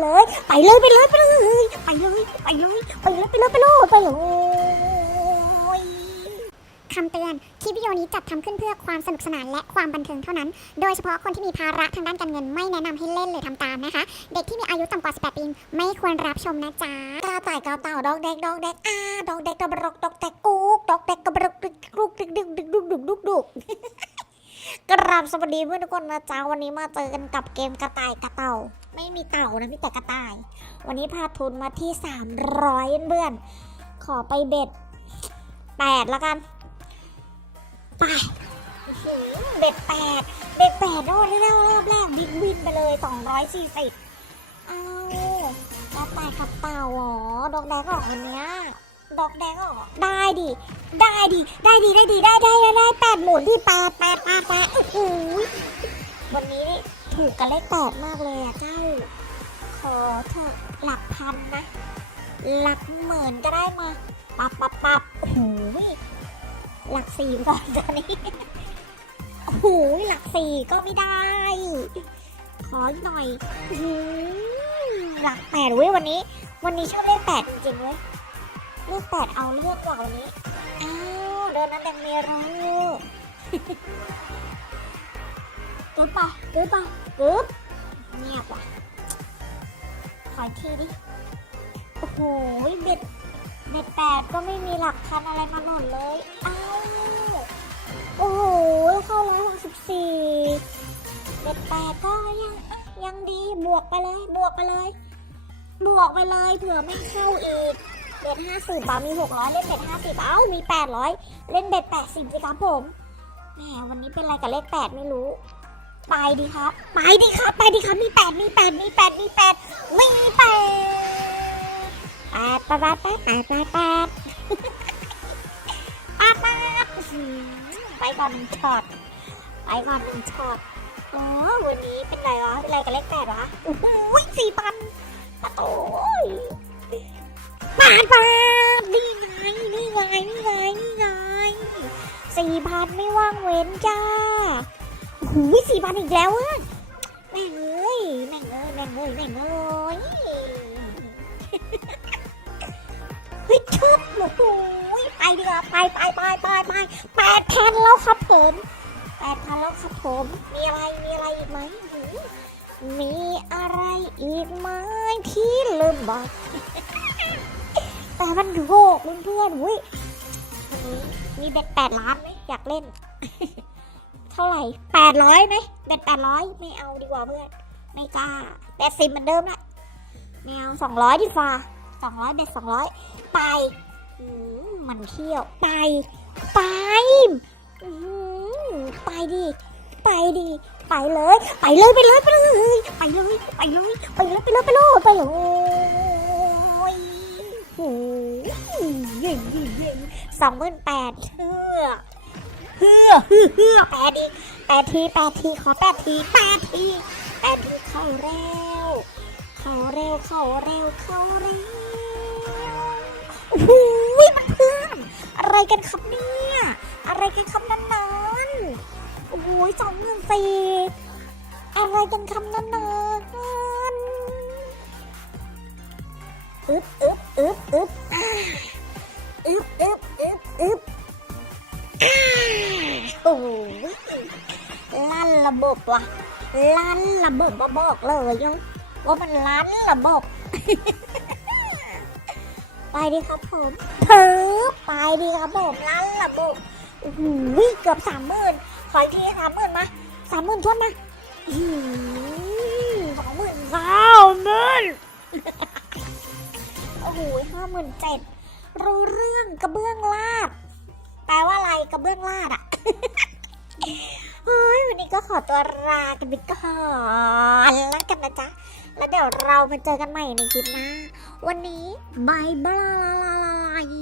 เลย ไปเลยไปเลยไปเลยไปเลยไปเลยไปเลยไปเลยไปเลยไปเลยคำเตือนคลิปวิดีโอนี้จัดทำขึ้นเพื่อความสนุกสนานและความบันเทิงเท่านั้น โดยเฉพาะคนที่มีภาระทางด้านการเงินไม่แนะนำให้เล่นหรือทำตามนะคะ เด็กที่มีอายุต่ำกว่า 18 ปีไม่ควรรับชมนะจ๊ะกระต่ายกระเต่าดอกแดกดอกแดกอ้าดอกแดกกระบรกดอกแดกกุ๊กดอกแดกกระบรกดึกดุกดึกดึกดึกดุกดุกดุกดุกกราบสวัสดีเพื่อนทุกคนนะจ๊ะวันนี้มาเจอกันกับเกมกระต่ายกระเต่า ไม่มีเต่านะมีแต่กระต่าย วันนี้พาทุนมาที่ 300เพื่อนขอไปเบ็ดแปดแล้วกัน ไปเบ็ดแปดเบ็ดแปดรอบที่แล้วรอบแรกบิ๊กวินไปเลย240เอากระต่ายกับเต่าเหรอดอกแดงออกวันเนี้ยดอกแดงออกได้ดิได้ดิได้ดิได้ดิได้ได้ได้แปดหมุนที่แปดแปดแปดแปดโอ้โหวันนี้นี่ ถูกกันเลขแปดมากเลยอะเจ้า ขอเถอะหลักพันนะ หลักหมื่นก็ได้มา ปับปับปับโอ้โหหลักสี่ก่อนตอนนี้ โอ้โหหลักสี่ก็ไม่ได้ ขอหน่อยหืหลักแปดเว้ยวันนี้ วันนี้ชอบเลขแปดจริงๆเว้ยเลขแปดเอาเรื่องกว่าวันนี้ อ้าวเดินนั้นแดงเมรู กึ๊บไปกึ๊บไปกึ๊บเงียบว่ะขออีกทีดิ โอ้โหเบ็ดเบ็ดแปดก็ไม่มีหลักพันอะไรมาหนุนเลยอ้าวโอ้โห เข้าร้อยหกสิบสี่เบ็ดแปดก็ยังยังดีบวกไปเลย บวกไปเลย บวกไปเลยเผื่อไม่เข้าอีกเบ็ดห้าสิบบามีหกร้อยเล่นเบ็ดห้าสิบเอ้ามีแปดร้อยเล่นเบ็ดแปดสิบสิครับผมแหมวันนี้เป็นอะไรกับเลขแปดไม่รู้ ไปดีครับ ไปดีครับ ไปดีครับ มีแปดมีแปดมีแปดมีแปดมีแปดแปดแปดแปดแปดแปดแปดแปดแปดไปก่อนหนึ่งช็อตไปก่อนหนึ่งช็อตโอ๋อวันนี้เป็นไรวะ เป็นไรกับเลขแปดวะโอ้โหสี่พันปะโต้ยปาดปาดนี่ไงนี่ไงนี่ไงนี่ไงสี่พันไม่ว่างเว้นจ้า หูสี่พันอีกแล้วอะแม่งเอ้ยแม่งเอ้ยแม่งเอ้ยแม่งเอ้ยเฮ้ยชุบโอ้โหไปดีกว่าไปไปไปไปไปแปดพันแล้วครับผมแปดพันแล้วครับผม มีอะไรมีอะไรอีกไหมมีอะไรอีกไหมที่ลืมบอกแต่มันโหกเพื่อนๆเว้ยวันนี้มีเบ็ดแปดล้านไหมอยากเล่น่าไหร่แปดร้อยไหมเบ็ดแปดร้อยไม่เอาดีกว่าเพื่อน ไม่กล้าแปดสิบเหมือนเดิมละไม่เอาสองร้อยดีกว่าสองร้อยเด็ดสองร้อยไปมันเที่ยวไป ไปไปดิ ไปดีไปเลย ไปเลยไปเลยไปเลย ไปเลย ไปเลย ไปเลย ไปเลย ไปเลยไปเลยสองหมื่นแปดเชื่อ อฮือฮือแปดอีกแปดทีแปดทีขอแปดทีแปดทีแปดทีเข้าเร็ว เข้าเร็วเข้าเร็วเข้าเร็วโอ้โหมันเพื่อนอะไรกันครับเนี่ยอะไรกันครับนั้นนั้นๆโอ้โหสองหมื่นสี่อะไรกันครับนั้นนั้นๆอึ๊บอึ๊บอึ๊บอึ๊บอึ๊บอึ๊บ ระบบว่ะลั่นระบบมาบอกเลยยังว่ามันลั่นระบบ ไปดีครับผมเพิ่มไปดีครับผมลั่นระบบโอ้โหเกือบสามหมื่นขออีกทีสามหมื่นมาสามหมื่นชนมาอื้อหือสองหมื่นเก้าหมื่นโอ้โหห้าหมื่นเจ็ดรู้เรื่องกระเบื้องลาดแปลว่าอะไรกระเบื้องลาดอะ เฮ้ยวันนี้ก็ขอตัวลากันไปก่อนแล้วกันนะจ๊ะ แล้วเดี๋ยวเรามาเจอกันใหม่ในคลิปหน้า วันนี้บายบาย